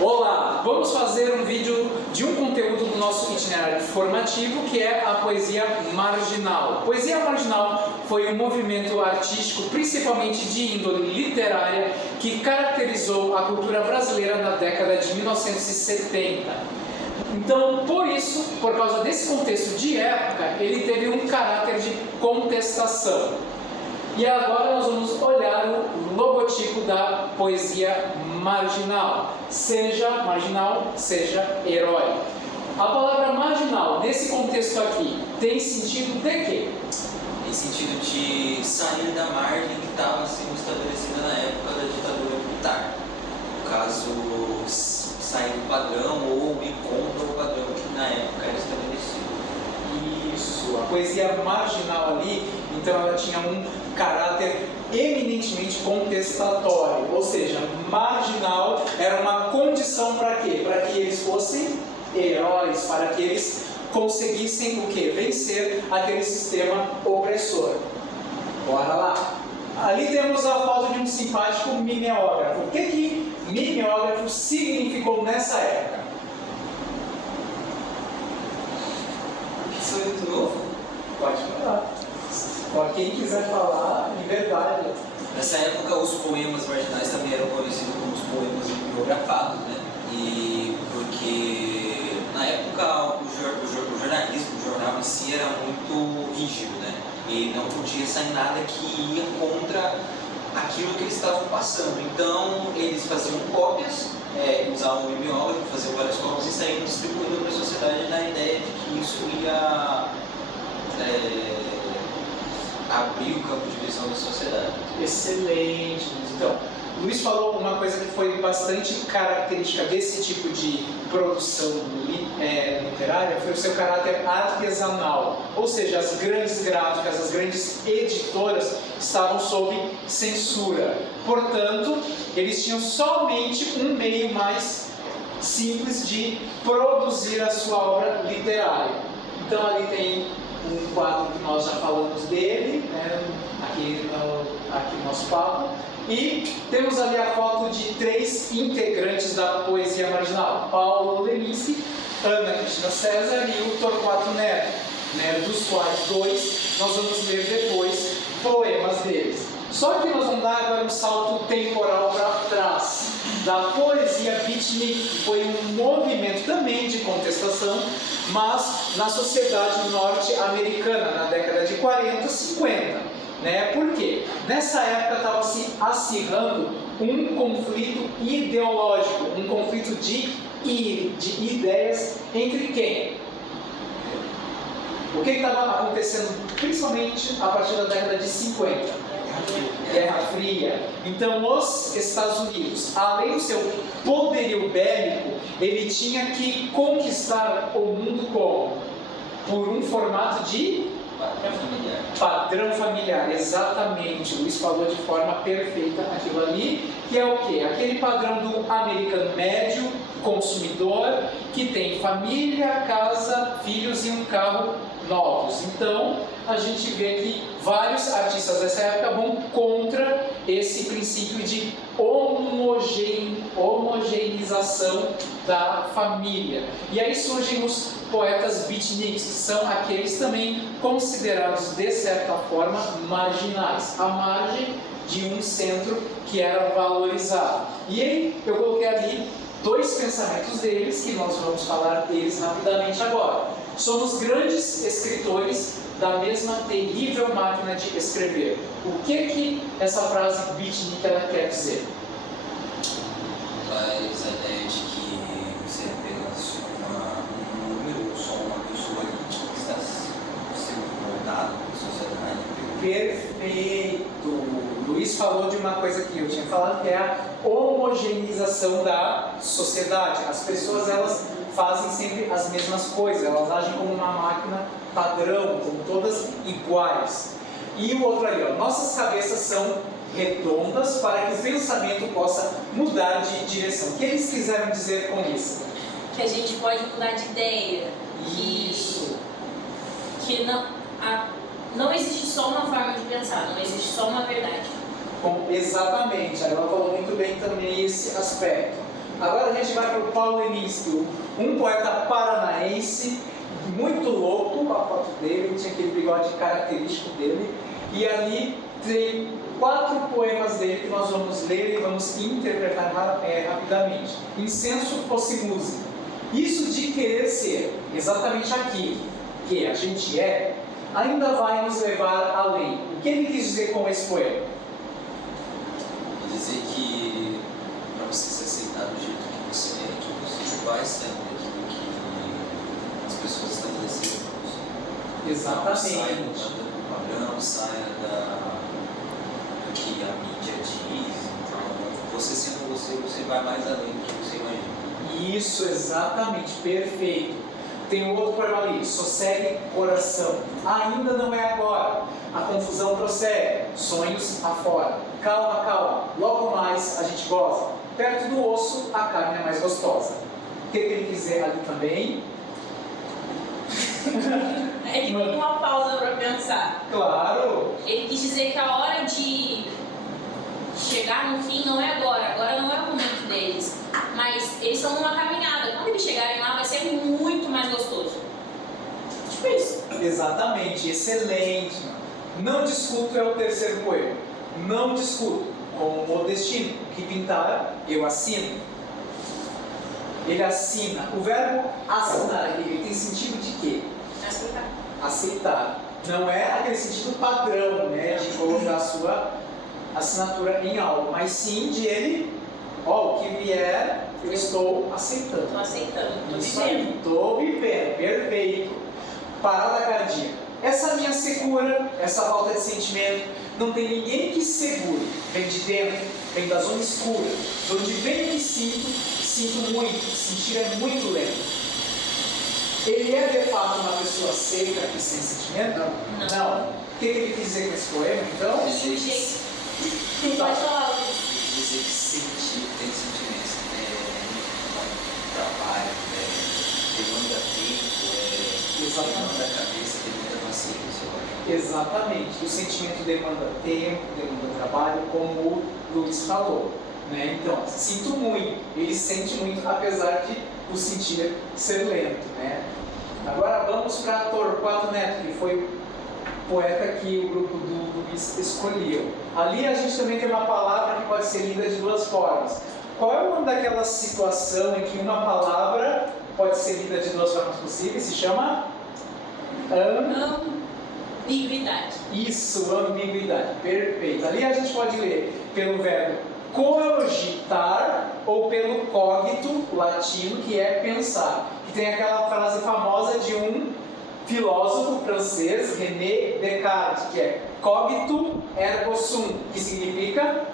Olá, vamos fazer um vídeo de um conteúdo do nosso itinerário formativo, que é a poesia marginal. Poesia marginal foi um movimento artístico, principalmente de índole literária, que caracterizou a cultura brasileira na década de 1970. Então, por causa desse contexto de época, ele teve um caráter de contestação. E agora nós vamos olhar o logotipo da poesia marginal. Seja marginal, seja herói. A palavra marginal, nesse contexto aqui, tem sentido de quê? Em sentido de sair da margem que estava sendo estabelecida na época da ditadura militar. No caso, sair do padrão ou ir contra o padrão que na época era estabelecido. Isso, a poesia marginal ali, então ela tinha um caráter eminentemente contestatório, ou seja, marginal era uma condição para quê? Para que eles fossem heróis, para que eles conseguissem o quê? Vencer aquele sistema opressor. Bora lá! Ali temos a foto de um simpático mimeógrafo. O que mimeógrafo significou nessa época? Isso é muito novo? Pode falar. Quem quiser falar, em verdade. Nessa época, os poemas marginais também eram conhecidos como os poemas biografados, né? E porque na época o jornalismo, o jornal em si era muito rígido, né? E não podia sair nada que ia contra aquilo que eles estavam passando. Então, eles faziam cópias, usavam o mimeógrafo, faziam várias cópias e saíam distribuindo para a sociedade na ideia de que isso ia abrir o campo de visão da sociedade. Excelente! Então, Luiz falou uma coisa que foi bastante característica desse tipo de produção literária, foi o seu caráter artesanal. Ou seja, as grandes gráficas, as grandes editoras estavam sob censura. Portanto, eles tinham somente um meio mais simples de produzir a sua obra literária. Então, ali tem um quadro que nós já falamos dele, né, aqui no nosso papo. E temos ali a foto de 3 integrantes da poesia marginal: Paulo Leminski, Ana Cristina César e o Torquato Neto, né, dos quais 2 nós vamos ler depois poemas deles. Só que nós vamos dar agora um salto temporal para trás, da poesia beatnik, que foi um movimento também de contestação, mas na sociedade norte-americana, na década de 40, 50. Por quê? Nessa época estava se acirrando um conflito ideológico, um conflito de ideias entre quem? O que estava acontecendo principalmente a partir da década de 50? Guerra Fria. Então, os Estados Unidos, além do seu poderio bélico, ele tinha que conquistar o mundo como? Por um formato de padrão familiar, exatamente. O Luiz falou de forma perfeita aquilo ali, que é o quê? Aquele padrão do americano médio, consumidor, que tem família, casa, filhos e um carro novos. Então, a gente vê que vários artistas dessa época vão contra esse princípio de homogeneização da família. E aí surgem os poetas beatniks, que são aqueles também considerados, de certa forma, marginais, à margem de um centro que era valorizado. E aí eu coloquei ali 2 pensamentos deles, que nós vamos falar deles rapidamente agora. Somos grandes escritores da mesma terrível máquina de escrever. O que essa frase beatnik ela quer dizer? Traz a ideia de que você é apenas um número, só uma pessoa que está sendo moldada pela sociedade. Perfeito! Luiz falou de uma coisa que eu tinha falado, que é a homogeneização da sociedade. As pessoas, elas fazem sempre as mesmas coisas, elas agem como uma máquina padrão, como todas iguais. E o outro ali, nossas cabeças são redondas para que o pensamento possa mudar de direção. O que eles quiseram dizer com isso? Que a gente pode mudar de ideia. Isso. Que não existe só uma forma de pensar, não existe só uma verdade. Exatamente, ela falou muito bem também esse aspecto. Agora a gente vai para o Paulo Leminski, um poeta paranaense, muito louco, a foto dele, tinha aquele bigode característico dele, e ali tem 4 poemas dele que nós vamos ler e vamos interpretar rapidamente. Incenso fosse música. Isso de querer ser exatamente aquilo que a gente é, ainda vai nos levar além. O que ele quis dizer com esse poema? Dizer que para você se aceitar do jeito que você é, você vai sendo aquilo que as pessoas estabeleceram para você. Exatamente. Não saia do padrão, saia do que a mídia diz. Então, você sendo você, você vai mais além do que você imagina. Isso, exatamente, perfeito. Tem um outro poema ali, sossegue coração. Ainda não é agora. A confusão prossegue, sonhos afora. Calma, calma, logo mais a gente goza. Perto do osso, a carne é mais gostosa. O que ele quiser ali também? É que tem uma pausa para pensar. Claro! Ele quis dizer que a hora de chegar no fim não é agora não é o momento deles. Mas eles estão numa caminhada. Quando eles chegarem lá, vai ser muito mais gostoso. Tipo isso. Exatamente, excelente. Não discuto é o terceiro poema. Não discuto com o destino. O que pintar, eu assino. Ele assina. O verbo assinar, ele tem sentido de quê? Aceitar. Aceitar. Não é aquele sentido padrão, né, de colocar a sua assinatura em algo, mas sim de ele, o que vier, eu estou aceitando. Estou aceitando, estou Isso vivendo. aí, estou vivendo, perfeito. Parada cardíaca. Essa minha secura, essa falta de sentimento, não tem ninguém que segure. Vem de dentro, vem da zona escura. De onde vem eu me sinto muito. Sentir é muito lento. Ele é de fato uma pessoa seca e sem sentimento? Não. O que ele quis dizer com esse poema, então? E o jeito. Pode falar, Luiz. Dizer que sentir tem sentimentos, trabalho, demanda tempo, demanda cabeça, demanda paciência, eu acho. Exatamente. O sentimento demanda tempo, demanda trabalho, como o Luiz falou. Né? Então, sinto muito. Ele sente muito, apesar de o sentir ser lento. Né? Agora vamos para Torquato Neto, que foi o poeta que o grupo do Luiz escolheu. Ali a gente também tem uma palavra que pode ser lida de 2 formas. Qual é o nome daquela situação em que uma palavra pode ser lida de 2 formas possíveis? Se chama ambiguidade. Isso, ambiguidade. Perfeito. Ali a gente pode ler pelo verbo cogitar ou pelo cogito latino, que é pensar. Que tem aquela frase famosa de um filósofo francês, René Descartes, que é cogito ergo sum, que significa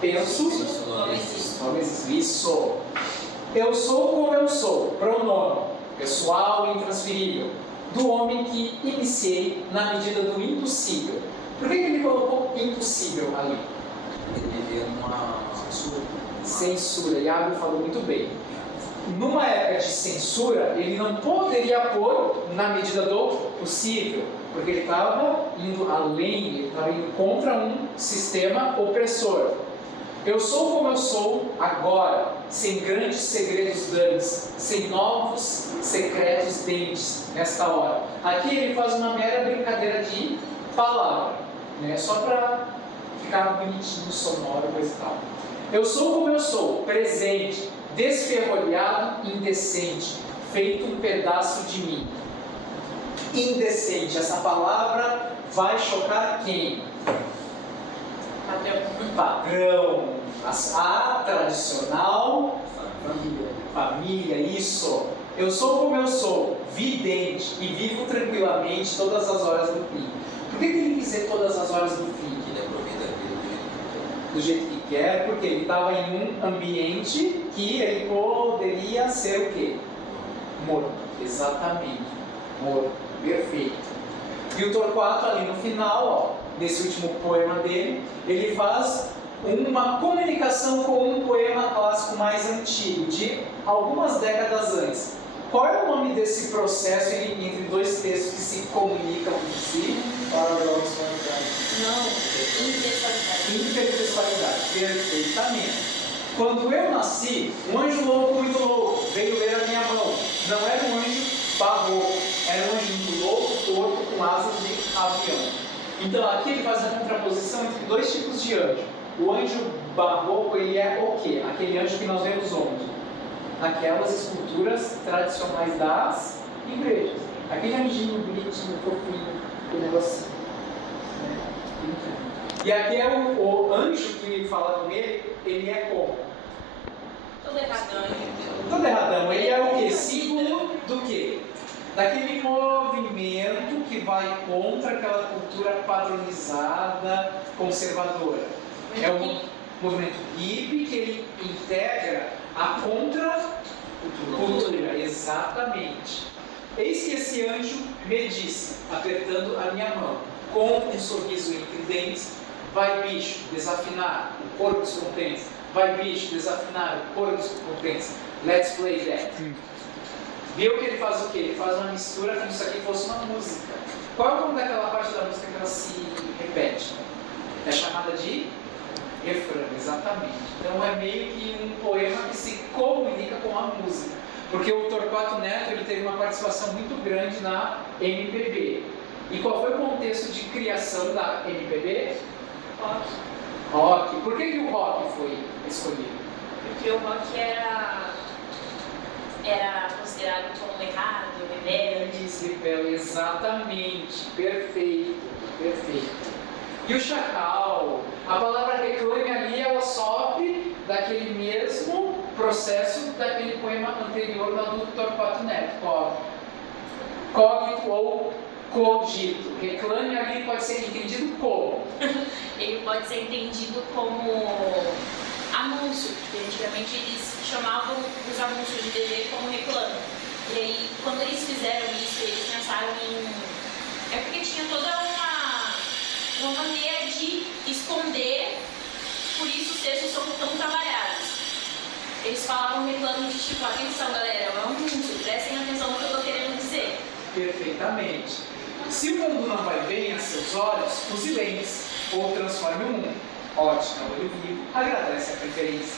penso, Logo existe. logo existo. Isso. Eu sou como eu sou, pronome, pessoal e intransferível, do homem que iniciei na medida do impossível. Por que ele colocou impossível ali? Ele vivia numa Censura, Iago falou muito bem. Numa época de censura, ele não poderia pôr na medida do possível, porque ele estava indo além, ele estava indo contra um sistema opressor. Eu sou como eu sou agora, sem grandes segredos dantes, sem novos secretos dentes nesta hora. Aqui ele faz uma mera brincadeira de palavra, né? Só para ficar bonitinho, sonoro, coisa e tal. Eu sou como eu sou, presente, desferrolhado, indecente, feito um pedaço de mim. Indecente, essa palavra vai chocar quem? Padrão. A tradicional família, isso. Eu sou como eu sou, vidente e vivo tranquilamente todas as horas do fim. Por que ele quis dizer todas as horas do fim? Ele aproveita a vida Do jeito que quer, porque ele estava em um ambiente que ele poderia ser o quê? Morto. Exatamente. Morto. Perfeito. E o Torquato ali no final, nesse último poema dele, ele faz uma comunicação com um poema clássico mais antigo, de algumas décadas antes. Qual é o nome desse processo entre 2 textos que se comunicam entre si? Não, intertextualidade. Intertextualidade, perfeitamente. Quando eu nasci, um anjo louco, muito louco, veio ler a minha mão. Não era um anjo barroco, era um anjo muito louco, torto, com asas de avião. Então aqui ele faz a contraposição entre dois tipos de anjo. O anjo barroco, ele é o quê? Aquele anjo que nós vemos onde? Naquelas esculturas tradicionais das igrejas. Aquele anjinho bonitinho, fofinho, aquele negocinho. E aqui é o anjo que fala com ele é como? Todo erradão. Todo erradão. Ele é o quê? Símbolo do quê? Daquele movimento que vai contra aquela cultura padronizada, conservadora. É o movimento hippie que ele integra a contra-cultura. Exatamente. Eis que esse anjo me disse, apertando a minha mão, com um sorriso entre dentes, vai bicho, desafinar o coro dos contentes. Vai bicho, desafinar o coro dos contentes. Let's play that. Viu que ele faz o quê? Ele faz uma mistura como se aqui fosse uma música. Qual é o nome daquela parte da música que ela se repete? É chamada de refrão, exatamente. Então é meio que um poema que se comunica com a música. Porque o Torquato Neto ele teve uma participação muito grande na MPB. E qual foi o contexto de criação da MPB? Rock. Rock. Por que o rock foi escolhido? Porque o rock era considerado como errado, rebelde. Rebelde, exatamente. Perfeito, perfeito. E o chacal? A palavra reclame ali, ela sofre daquele mesmo processo daquele poema anterior do adulto Torquato Neto. Cogito ou cogito. Reclame ali pode ser entendido como? Ele pode ser entendido como anúncio, porque antigamente eles chamavam os anúncios de TV como reclame. E aí, quando eles fizeram isso, eles pensaram em... É porque tinha toda uma maneira de esconder, por isso os textos são tão trabalhados. Eles falavam reclame de tipo, atenção galera, é um anúncio, prestem atenção no que eu estou querendo dizer. Perfeitamente. Se o mundo não vai bem a seus olhos, use lentes ou transforme o mundo. Ótica, olho vivo, agradece a preferência.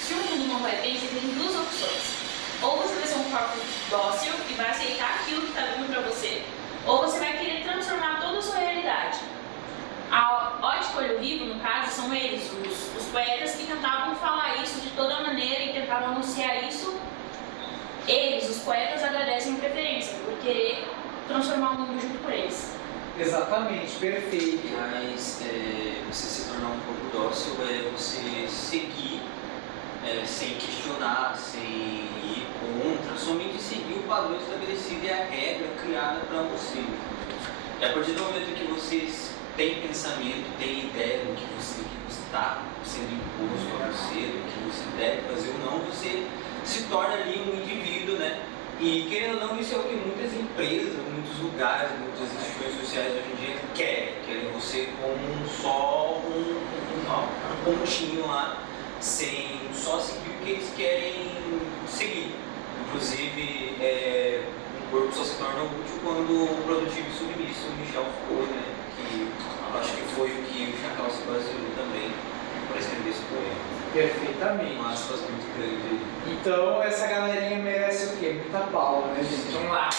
Se o mundo não vai bem, você tem duas opções. Ou você vai ser um corpo dócil e vai aceitar aquilo que está vindo para você, ou você vai querer transformar toda a sua realidade. A ótica olho vivo, no caso, são eles, os poetas que tentavam falar isso de toda maneira e tentavam anunciar isso. Eles, os poetas, agradecem a preferência por querer transformar o mundo junto por eles. Exatamente, perfeito. Mas você se tornar um pouco dócil é você seguir sem questionar, sem ir contra, somente seguir o padrão estabelecido e a regra criada para você. E a partir do momento que você tem pensamento, tem ideia do que você está sendo imposto a você, do que você deve fazer ou não, você se torna ali um indivíduo, né? E querendo ou não, isso é o que muitas empresas, muitos lugares, muitas instituições sociais hoje em dia querem você como só um pontinho lá, sem só seguir o que eles querem seguir. Inclusive, um corpo só se torna útil quando produtivo e submisso, Michel Foucault, né? Que acho que foi o que o Chacal se baseou também para escrever esse poema. Perfeitamente. Um aspas muito grande. Então, essa galerinha merece o quê? Muita palma, né, gente? Vamos lá.